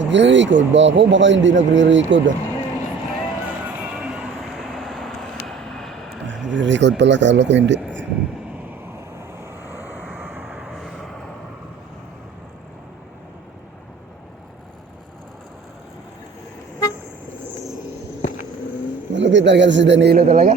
Nagre-record ba ako? Baka hindi nagre-record ah. Nagre-record pala, kala ko hindi. Malupit talaga si Danilo talaga.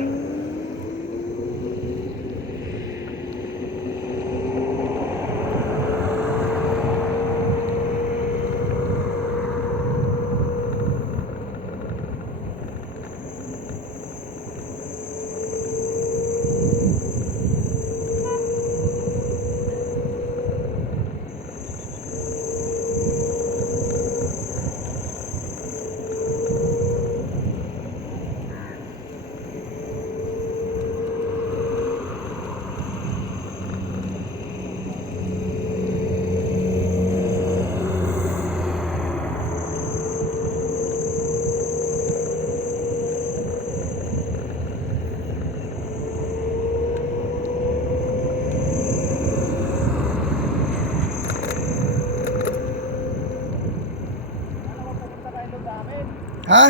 Ha?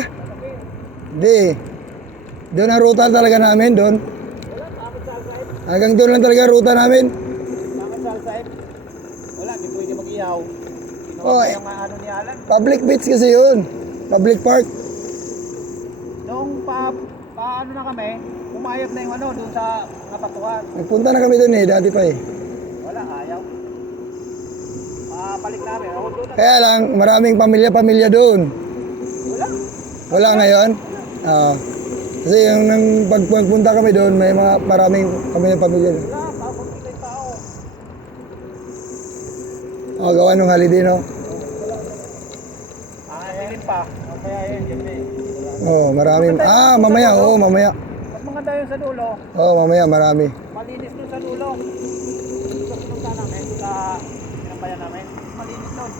Hindi. Doon ang ruta talaga namin, doon. Hanggang doon lang talaga ruta namin. Wala, di pwede mag-iyaw. Oh, Yung ano ni Alan. public beach kasi yun. Public park. Nung paano na kami, umayag na yung ano, doon sa kapatuan. Nagpunta na kami doon eh, dati pa eh. Wala, ayaw. Balik namin. Ako doon na. Kaya lang, maraming pamilya-pamilya doon. Wala. Wala ngayon? Kasi yung nang pagpunta kami doon, may mga maraming pamilya-pamilya. Wala, tapos may tao. Gawa nung holiday, no? Bilin pa. Kaya yun eh. Maraming. Mamaya, mamaya. Mas maganda yun sa dulo. Mamaya, marami. Malinis doon sa dulo. Sa pinunta namin, sa pinampayan namin. Malinis doon.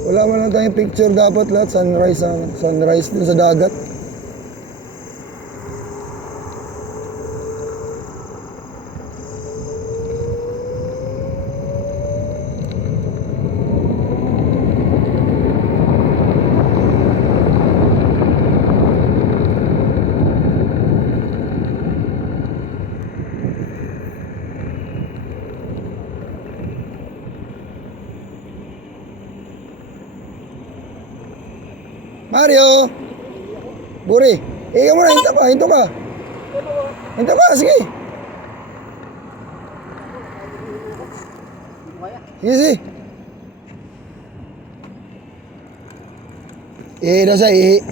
Wala man lang tayong picture dapat lahat. Sunrise dun sa dagat. Mario! Buri! Ikaw muna, hinto ka. Hinto ka, sige. Sige. Daw sa ihi.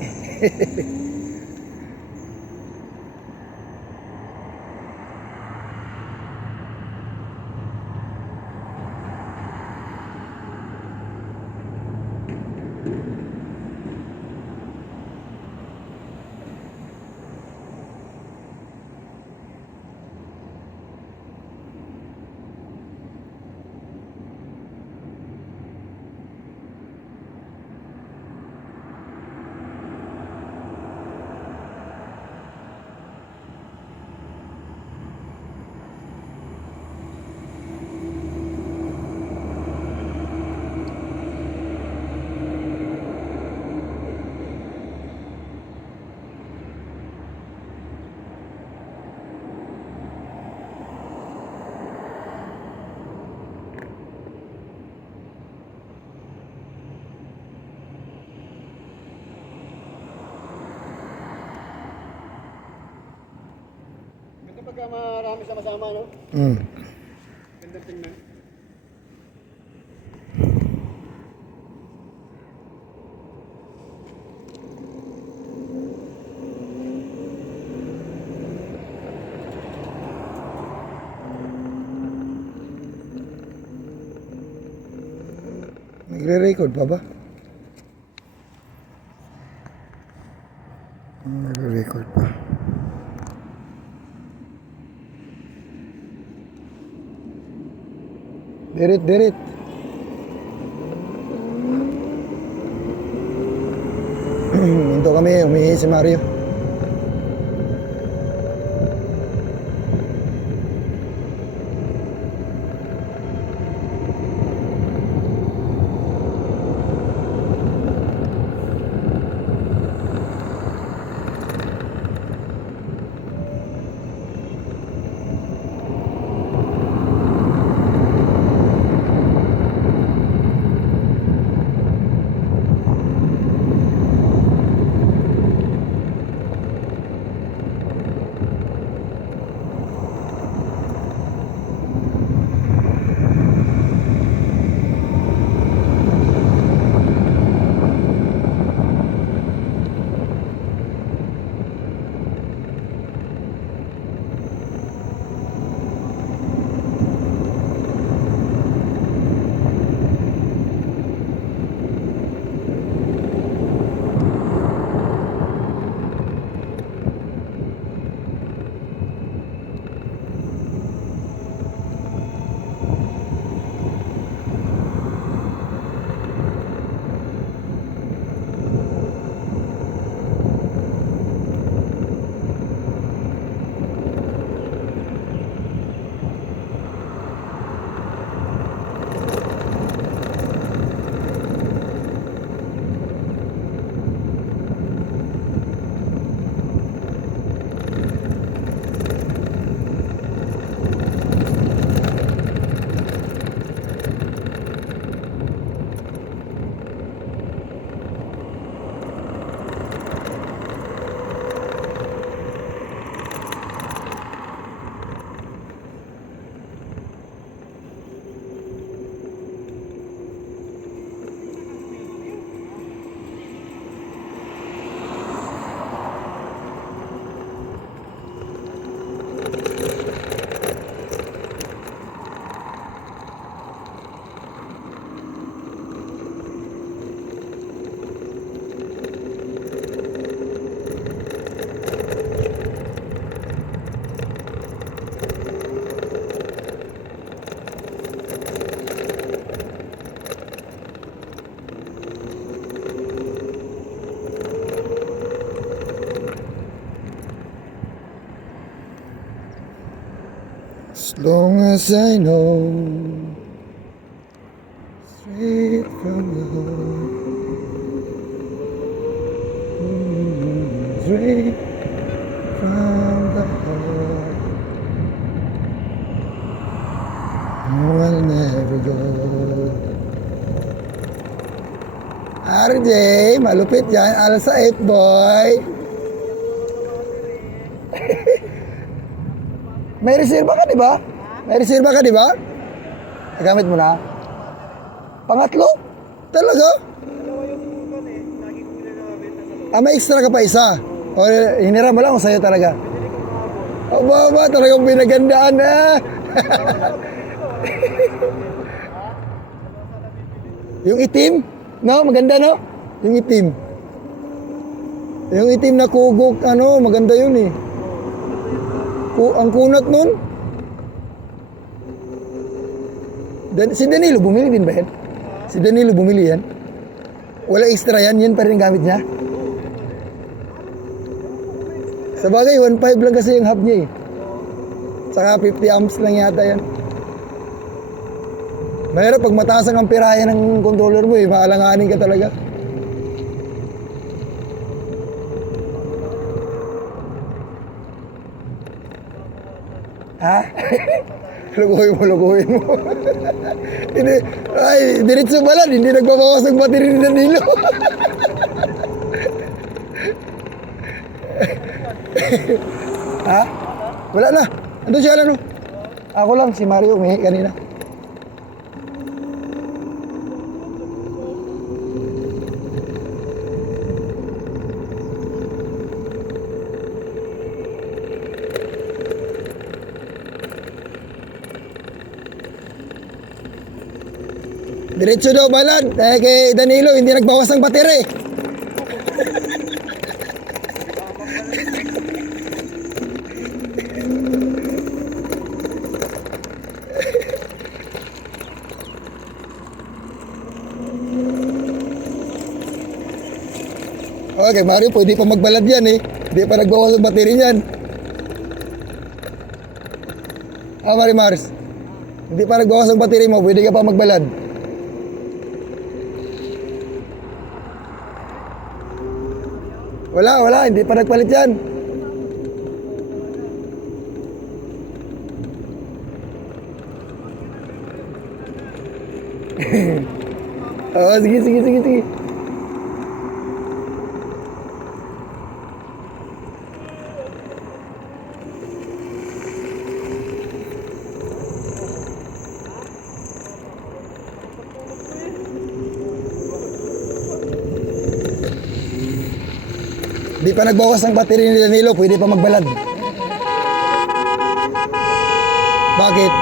Pagka marami sama-sama, no? Ganda tingnan. Nagre-record pa ba? Nagre-record pa. Dirit. Hinto kami, umihi si Mario. long as I know, straight from the heart, straight from the heart, I'll never go. RJ, malupit yan. Alsa boy. May reserva ka, di ba? May reserva ka, di ba? Nagamit mo na? Pangatlo? Talaga? May extra ka pa isa? O hinira mo lang o sa'yo talaga? Aba, talagang pinagandaan na. Yung itim? No, maganda no? Yung itim. Yung itim na kugok, maganda yun eh. Ang kunat nun. Si Danilo, bumili din ba yan? Si Danilo bumili yan? Wala extra yan, yun pa rin gamit niya? Sa bagay, 1.5 lang kasi yung hub niya eh. Saka 50 amps lang yata yan. Mahirap pag mataas ang amperahe ng controller mo eh, maalanganin ka talaga. Ha? Luguhin mo. Hindi, ay, diretso pala, hindi nagbabawas ang battery ni Danilo. Ha? Wala na. Andun siya ano? Ako lang, si Mario, umihi kanina. Diretso daw balad. Kay Danilo, hindi nagbawas ng battery. Okay, Mario, pwede pa magbalad yan eh. Hindi pa nagbawas ng battery niyan. Mario Mars. Hindi pa nagbawas ng battery mo, pwede ka pa magbalad. Wala, hindi pa nagpalit yan. Oo, sige. Di pa nagbawas ng battery ni Danilo, pwede pa magbalad. Bakit?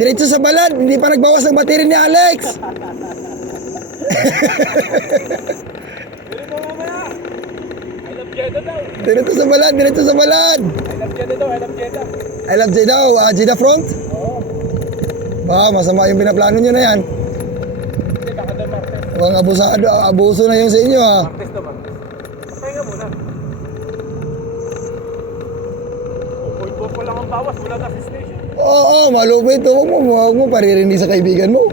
Diretso sa balad, hindi pa nagbawas ang battery ni Alex. Diretso sa balad. I love Jeddah daw. Jeddah front? Oo. Masama yung pinaplano nyo na yan. Huwag abuso na yun sa inyo ha. Martes to, Martes. Pahinga muna. 2.4 pa lang ang bawas, wala gas station. Oo, malupit. Huwag mo paririnig sa kaibigan mo.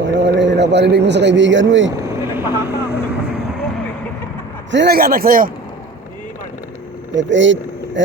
Ano naparinig mo sa kaibigan mo eh. Nagpahaka ako, nagpasiguro ko eh. Sino nag-attack sa'yo? Si Mark. F8.